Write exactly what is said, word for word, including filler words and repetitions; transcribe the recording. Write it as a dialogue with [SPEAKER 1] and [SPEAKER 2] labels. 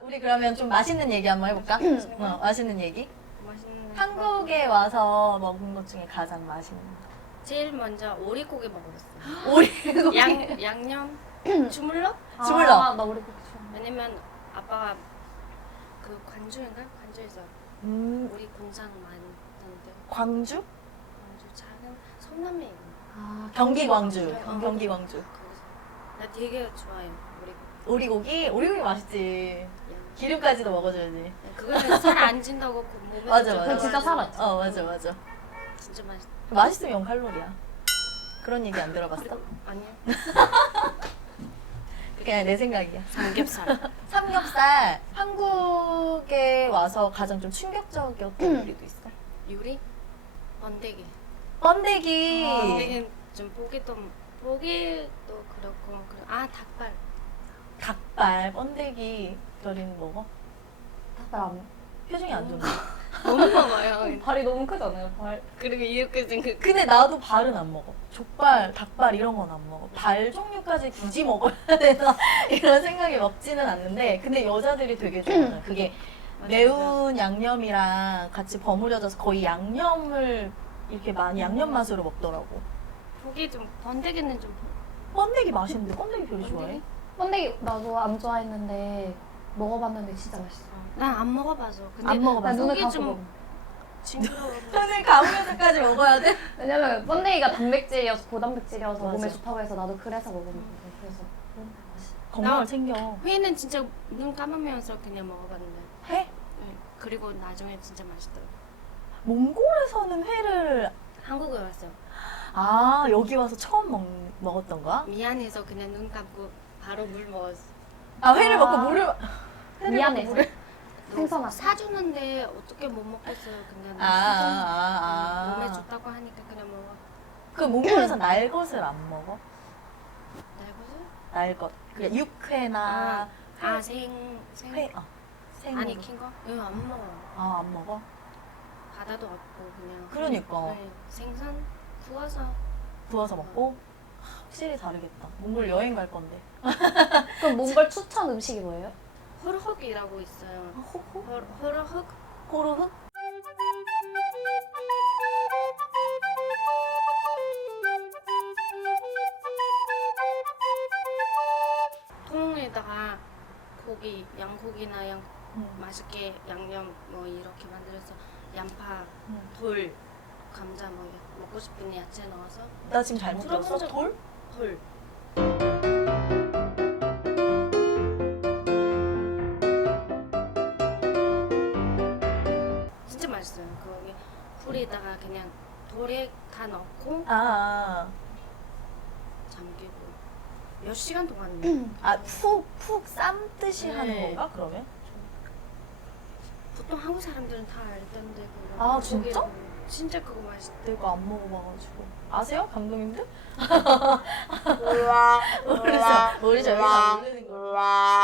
[SPEAKER 1] 우리 그러면 좀 맛있는 얘기 한번 해볼까? 어, 맛있는 얘기.
[SPEAKER 2] 맛있는
[SPEAKER 1] 한국에 와서 먹은 것 중에 가장 맛있는 거.
[SPEAKER 2] 제일 먼저 오리고기 먹어봤어요.
[SPEAKER 1] 오리고기.
[SPEAKER 2] 양 양념 주물럭?
[SPEAKER 1] 주물럭.
[SPEAKER 3] 아, 나 우리 고기 좋아.
[SPEAKER 2] 왜냐면 아빠가 그 관주인가 관주에서
[SPEAKER 1] 음,
[SPEAKER 2] 우리 공장 많던데
[SPEAKER 1] 광주?
[SPEAKER 2] 광주 작은 성남에 있는
[SPEAKER 3] 아,
[SPEAKER 1] 경기 광주.
[SPEAKER 2] 어.
[SPEAKER 1] 경기 광주.
[SPEAKER 2] 거기서 나 되게 좋아해요 오리고기.
[SPEAKER 1] 오리고기? 오리고기 맛있지. 기름까지도 먹어줘야지.
[SPEAKER 2] 그거는 살 안 진다고 그 몸에
[SPEAKER 1] 맞아,
[SPEAKER 2] 좀
[SPEAKER 1] 맞아.
[SPEAKER 3] 그거 진짜
[SPEAKER 2] 좋아가지고.
[SPEAKER 3] 살았지.
[SPEAKER 1] 어, 맞아, 맞아.
[SPEAKER 2] 진짜 맛있.
[SPEAKER 1] 맛있으면 영 칼로리야. 그런 얘기 안 들어봤어?
[SPEAKER 2] 아니요.
[SPEAKER 1] 그냥 내 생각이야.
[SPEAKER 2] 삼겹살.
[SPEAKER 1] 삼겹살. 한국에 와서 가장 좀 충격적이었던 요리도 있어.
[SPEAKER 2] 요리? 번데기.
[SPEAKER 1] 번데기.
[SPEAKER 2] 번데기는 좀 보기도 보기도 그렇고 그리고 아 닭발.
[SPEAKER 1] 닭발, 번데기. 별이는 먹어?
[SPEAKER 3] 닭발 안
[SPEAKER 1] 표정이 안 좋네.
[SPEAKER 2] 못 먹어요.
[SPEAKER 3] 발이 너무 크잖아요, 발.
[SPEAKER 2] 그리고 이렇게 생각.
[SPEAKER 1] 근데 나도 발은 안 먹어. 족발, 닭발 이런 건 안 먹어. 발 종류까지 굳이 먹어야 되나 이런 생각이 먹지는 않는데 근데 여자들이 되게 좋아해요. 그게 매운 양념이랑 같이 버무려져서 거의 양념을 이렇게 많이 양념 맛으로 먹더라고.
[SPEAKER 2] 보기 좀 번데기는 좀
[SPEAKER 1] 번데기 맛있는데 번데기 별로 좋아해?
[SPEAKER 3] 번데기 나도 안 좋아했는데 먹어봤는데 진짜 맛있어.
[SPEAKER 2] 난 안 먹어봐서. 근데
[SPEAKER 1] 안 먹어봐서?
[SPEAKER 3] 나 눈을
[SPEAKER 2] 속이
[SPEAKER 3] 감고
[SPEAKER 2] 좀
[SPEAKER 3] 먹어.
[SPEAKER 2] 징그러워.
[SPEAKER 1] 손을 감으면서까지 먹어야 돼?
[SPEAKER 3] 왜냐면 번데기가 단백질이어서 고단백질이어서
[SPEAKER 1] 맞아.
[SPEAKER 3] 몸에 좋다고 해서 나도 그래서 먹었는데 그래서 맛있어.
[SPEAKER 1] 건강을
[SPEAKER 2] 나-
[SPEAKER 1] 챙겨.
[SPEAKER 2] 회는 진짜 눈 감으면서 그냥 먹어봤는데.
[SPEAKER 1] 회?
[SPEAKER 2] 네. 그리고 나중에 진짜 맛있더라고.
[SPEAKER 1] 몽골에서는 회를
[SPEAKER 2] 한국에 왔어요.
[SPEAKER 1] 아 여기 와서 처음 먹, 먹었던 거야?
[SPEAKER 2] 미안해서 그냥 눈 감고 바로 물 먹었어.
[SPEAKER 1] 아 회를
[SPEAKER 3] 아.
[SPEAKER 1] 먹고 물을 회를
[SPEAKER 3] 미안해서.
[SPEAKER 1] 먹고 물을
[SPEAKER 3] 생선아.
[SPEAKER 2] 사주는데 어떻게 못 먹겠어요. 그냥
[SPEAKER 1] 아, 아, 아.
[SPEAKER 2] 몸에 좋다고 하니까 그냥 먹어.
[SPEAKER 1] 그 몽골에서 날것을 안 먹어?
[SPEAKER 2] 날것을?
[SPEAKER 1] 날것. 그 육회나
[SPEAKER 2] 아, 생, 생.
[SPEAKER 1] 회, 어, 생으로.
[SPEAKER 2] 안 익힌 거? 이거 안 먹어.
[SPEAKER 1] 아, 안 먹어?
[SPEAKER 2] 바다도 없고 그냥.
[SPEAKER 1] 그러니까.
[SPEAKER 2] 네, 생선 구워서.
[SPEAKER 1] 구워서 먹고? 하, 확실히 다르겠다. 몽골 여행 갈 건데.
[SPEAKER 3] 그럼 몽골 추천 음식이 뭐예요?
[SPEAKER 2] 호르헉이라고 있어요.
[SPEAKER 1] 호호?
[SPEAKER 2] 호- 호르헉?
[SPEAKER 1] 호로흑?
[SPEAKER 2] 통에다가 고기, 양고기나 양
[SPEAKER 1] 응.
[SPEAKER 2] 맛있게 양념 뭐 이렇게 만들어서 양파,
[SPEAKER 1] 응.
[SPEAKER 2] 돌, 감자 뭐 먹고 싶은 야채 넣어서
[SPEAKER 1] 나 지금 잘못
[SPEAKER 2] 들어본
[SPEAKER 1] 들었어?
[SPEAKER 2] 적-
[SPEAKER 1] 돌?
[SPEAKER 2] 돌. 진짜 맛있어요. 거기 풀에다가 그냥 돌에 다 넣고
[SPEAKER 1] 아,
[SPEAKER 2] 잠기고 몇 시간 동안
[SPEAKER 1] 아, 푹, 푹 삶듯이
[SPEAKER 2] 네.
[SPEAKER 1] 하는 건가, 그러면?
[SPEAKER 2] 보통 한국 사람들은 다 알던데 그거.
[SPEAKER 1] 아, 진짜?
[SPEAKER 2] 거기를 진짜 그거 맛있대.
[SPEAKER 1] 내가 안 먹어봐가지고. 아세요? 감독님들?
[SPEAKER 4] 우와,
[SPEAKER 1] 모르죠. 모르죠. 여기 다 모르는 거.
[SPEAKER 4] 우와.